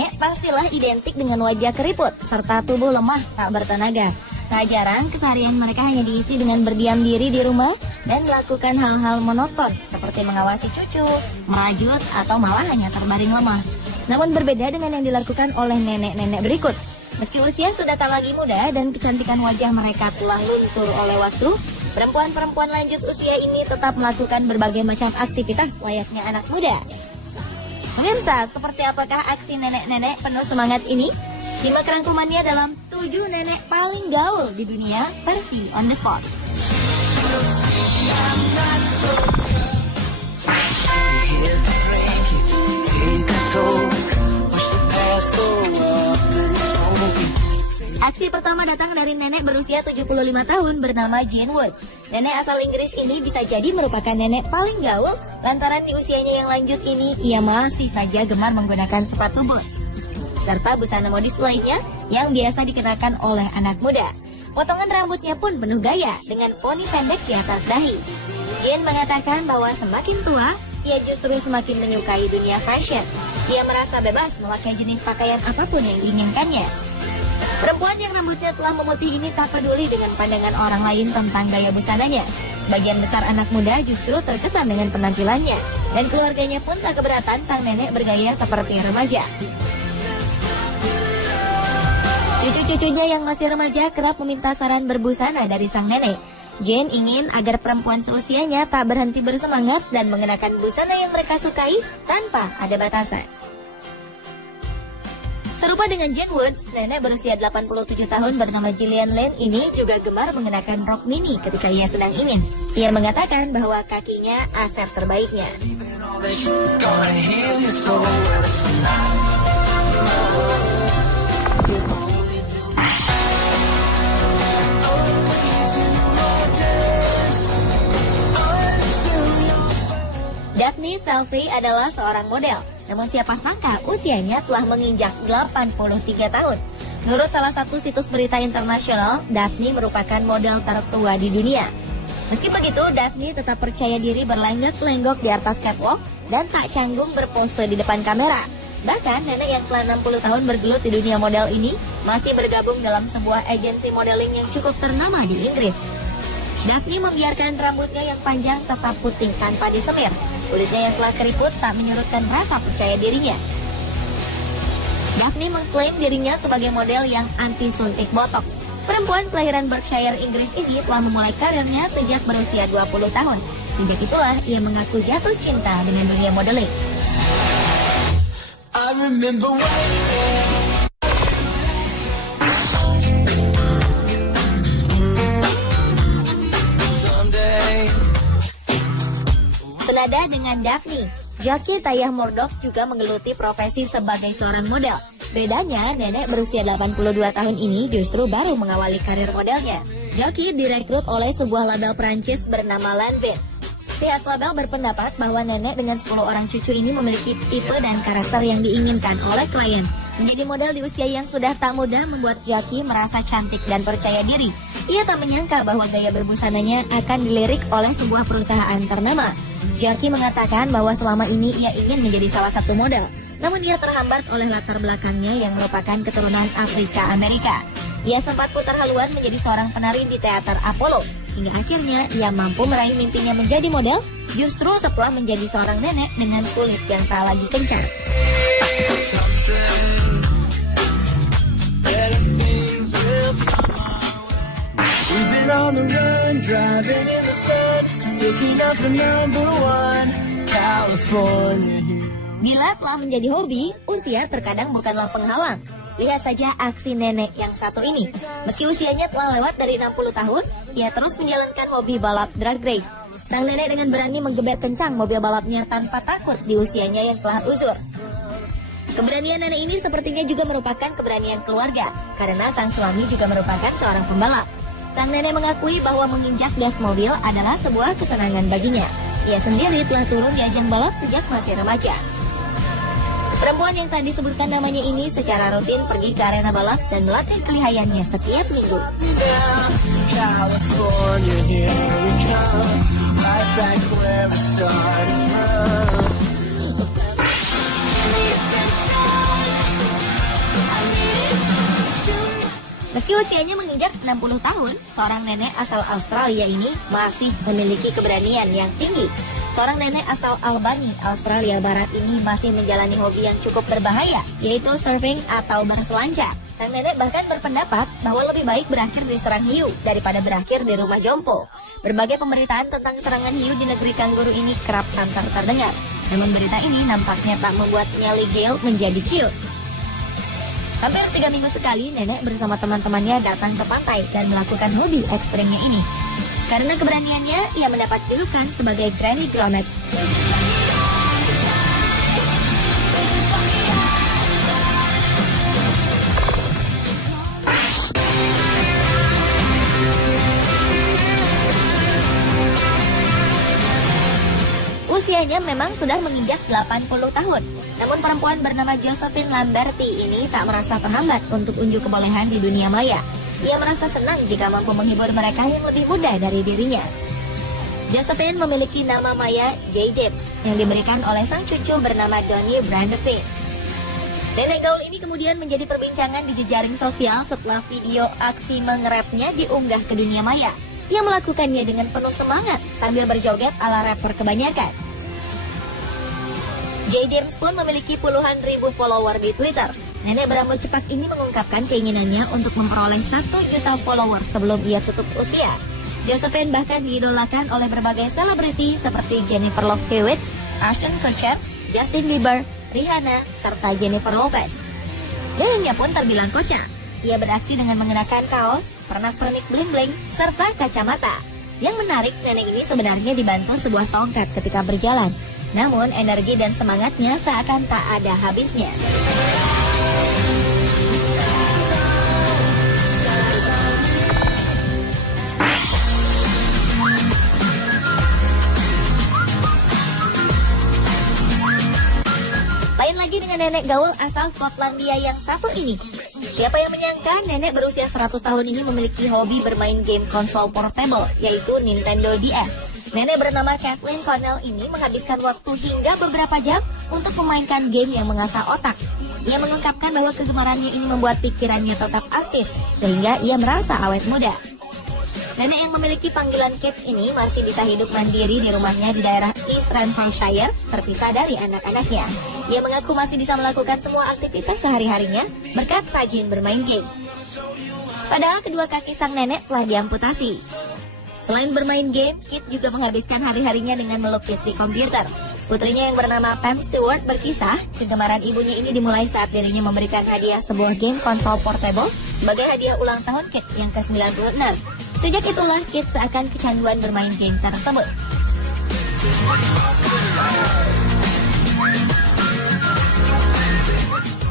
nenek pastilah identik dengan wajah keriput serta tubuh lemah tak bertenaga. Tak jarang keseharian mereka hanya diisi dengan berdiam diri di rumah dan melakukan hal-hal monoton seperti mengawasi cucu, merajut, atau malah hanya terbaring lemah. Namun berbeda dengan yang dilakukan oleh nenek-nenek berikut. Meski usia sudah tak lagi muda dan kecantikan wajah mereka telah luntur oleh waktu, perempuan-perempuan lanjut usia ini tetap melakukan berbagai macam aktivitas layaknya anak muda. Pemirsa, seperti apakah aksi nenek-nenek penuh semangat ini? Simak rangkumannya dalam 7 nenek paling gaul di dunia versi On The Spot. Aksi pertama datang dari nenek berusia 75 tahun bernama Jane Woods. Nenek asal Inggris ini bisa jadi merupakan nenek paling gaul lantaran di usianya yang lanjut ini ia masih saja gemar menggunakan sepatu bot serta busana modis lainnya yang biasa dikenakan oleh anak muda. Potongan rambutnya pun penuh gaya dengan poni pendek di atas dahi. Jane mengatakan bahwa semakin tua, ia justru semakin menyukai dunia fashion. Ia merasa bebas memakai jenis pakaian apapun yang diinginkannya. Perempuan yang rambutnya telah memutih ini tak peduli dengan pandangan orang lain tentang gaya busananya. Sebagian besar anak muda justru terkesan dengan penampilannya. Dan keluarganya pun tak keberatan sang nenek bergaya seperti remaja. Cucu-cucunya yang masih remaja kerap meminta saran berbusana dari sang nenek. Jane ingin agar perempuan seusianya tak berhenti bersemangat dan mengenakan busana yang mereka sukai tanpa ada batasan. Serupa dengan Jane Woods, nenek berusia 87 tahun bernama Gillian Lane ini juga gemar mengenakan rok mini ketika ia sedang ingin. Ia mengatakan bahwa kakinya aset terbaiknya. Daphne Selfie adalah seorang model. Namun siapa sangka usianya telah menginjak 83 tahun. Menurut salah satu situs berita internasional, Daphne merupakan model tertua di dunia. Meski begitu, Daphne tetap percaya diri berlenggak-lenggok di atas catwalk dan tak canggung berpose di depan kamera. Bahkan nenek yang telah 60 tahun bergelut di dunia model ini masih bergabung dalam sebuah agensi modeling yang cukup ternama di Inggris. Daphne membiarkan rambutnya yang panjang tetap putih tanpa disemir. Kulitnya yang telah keriput tak menyurutkan rasa percaya dirinya. Daphne mengklaim dirinya sebagai model yang anti suntik botox. Perempuan kelahiran Berkshire, Inggris ini telah memulai karirnya sejak berusia 20 tahun. Sejak itulah ia mengaku jatuh cinta dengan dunia modeling. Senada dengan Daphne, Jackie Tayah Murdoch juga menggeluti profesi sebagai seorang model. Bedanya, nenek berusia 82 tahun ini justru baru mengawali karir modelnya. Jackie direkrut oleh sebuah label Prancis bernama Lanvin. Pihak label berpendapat bahwa nenek dengan 10 orang cucu ini memiliki tipe dan karakter yang diinginkan oleh klien. Menjadi model di usia yang sudah tak muda membuat Jackie merasa cantik dan percaya diri. Ia tak menyangka bahwa gaya berbusananya akan dilirik oleh sebuah perusahaan ternama. Jackie mengatakan bahwa selama ini ia ingin menjadi salah satu model. Namun ia terhambat oleh latar belakangnya yang merupakan keturunan Afrika Amerika. Ia sempat putar haluan menjadi seorang penari di teater Apollo. Hingga akhirnya ia mampu meraih mimpinya menjadi model justru setelah menjadi seorang nenek dengan kulit yang tak lagi kencang. Bila telah menjadi hobi, usia terkadang bukanlah penghalang. Lihat saja aksi nenek yang satu ini. Meski usianya telah lewat dari 60 tahun, ia terus menjalankan hobi balap drag race. Sang nenek dengan berani menggeber kencang mobil balapnya tanpa takut di usianya yang telah uzur. Keberanian nenek ini sepertinya juga merupakan keberanian keluarga, karena sang suami juga merupakan seorang pembalap. Sang nenek mengakui bahwa menginjak gas mobil adalah sebuah kesenangan baginya. Ia sendiri telah turun di ajang balap sejak masih remaja. Perempuan yang tadi disebutkan namanya ini secara rutin pergi ke arena balap dan melatih kelihayannya setiap minggu. Meski usianya menginjak 60 tahun, seorang nenek asal Australia ini masih memiliki keberanian yang tinggi. Seorang nenek asal Albany, Australia Barat ini masih menjalani hobi yang cukup berbahaya, yaitu surfing atau berselancar. Sang nenek bahkan berpendapat bahwa lebih baik berakhir diserang hiu daripada berakhir di rumah jompo. Berbagai pemberitaan tentang serangan hiu di negeri kanguru ini kerap santer terdengar. Namun berita ini nampaknya tak membuat nyali Gail menjadi chill. Hampir 3 minggu sekali, nenek bersama teman-temannya datang ke pantai dan melakukan hobi ekstrimnya ini. Karena keberaniannya, ia mendapat julukan sebagai Granny Gromet. Usianya memang sudah menginjak 80 tahun. Namun perempuan bernama Josephine Lamberti ini tak merasa terhambat untuk unjuk kebolehan di dunia maya. Ia merasa senang jika mampu menghibur mereka yang lebih muda dari dirinya. Josephine memiliki nama maya J. Dibbs yang diberikan oleh sang cucu bernama Donnie Brandevin. Nenek gaul ini kemudian menjadi perbincangan di jejaring sosial setelah video aksi mengerapnya diunggah ke dunia maya. Ia melakukannya dengan penuh semangat sambil berjoget ala rapper kebanyakan. J. Dibbs pun memiliki puluhan ribu follower di Twitter. Nenek berambut cepat ini mengungkapkan keinginannya untuk memperoleh 1 juta follower sebelum ia tutup usia. Josephine bahkan diidolakan oleh berbagai selebriti seperti Jennifer Love Hewitt, Ashton Kutcher, Justin Bieber, Rihanna, serta Jennifer Lopez. Gayanya pun terbilang kocak. Ia beraksi dengan mengenakan kaos, pernak-pernik bling-bling, serta kacamata. Yang menarik, nenek ini sebenarnya dibantu sebuah tongkat ketika berjalan. Namun energi dan semangatnya seakan tak ada habisnya. Lain lagi dengan nenek gaul asal Skotlandia yang satu ini. Siapa yang menyangka nenek berusia 100 tahun ini memiliki hobi bermain game konsol portable, yaitu Nintendo DS. Nenek bernama Kathleen Connell ini menghabiskan waktu hingga beberapa jam untuk memainkan game yang mengasah otak. Ia mengungkapkan bahwa kegemarannya ini membuat pikirannya tetap aktif, sehingga ia merasa awet muda. Nenek yang memiliki panggilan Kate ini masih bisa hidup mandiri di rumahnya di daerah East Renfrewshire, terpisah dari anak-anaknya. Ia mengaku masih bisa melakukan semua aktivitas sehari-harinya berkat rajin bermain game. Padahal kedua kaki sang nenek telah diamputasi. Selain bermain game, Kit juga menghabiskan hari-harinya dengan melukis di komputer. Putrinya yang bernama Pam Stewart berkisah, kegemaran ibunya ini dimulai saat dirinya memberikan hadiah sebuah game konsol portable sebagai hadiah ulang tahun Kit yang ke-96. Sejak itulah Kit seakan kecanduan bermain game tersebut.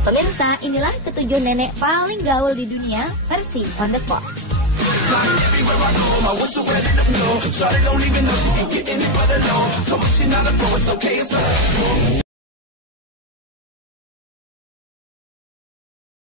Pemirsa, inilah ketujuh nenek paling gaul di dunia versi On The Spot. Everywhere I go, my whistle ready to blow. Shawty don't even know she can get in it for the low. So if she not a pro, it's okay, it's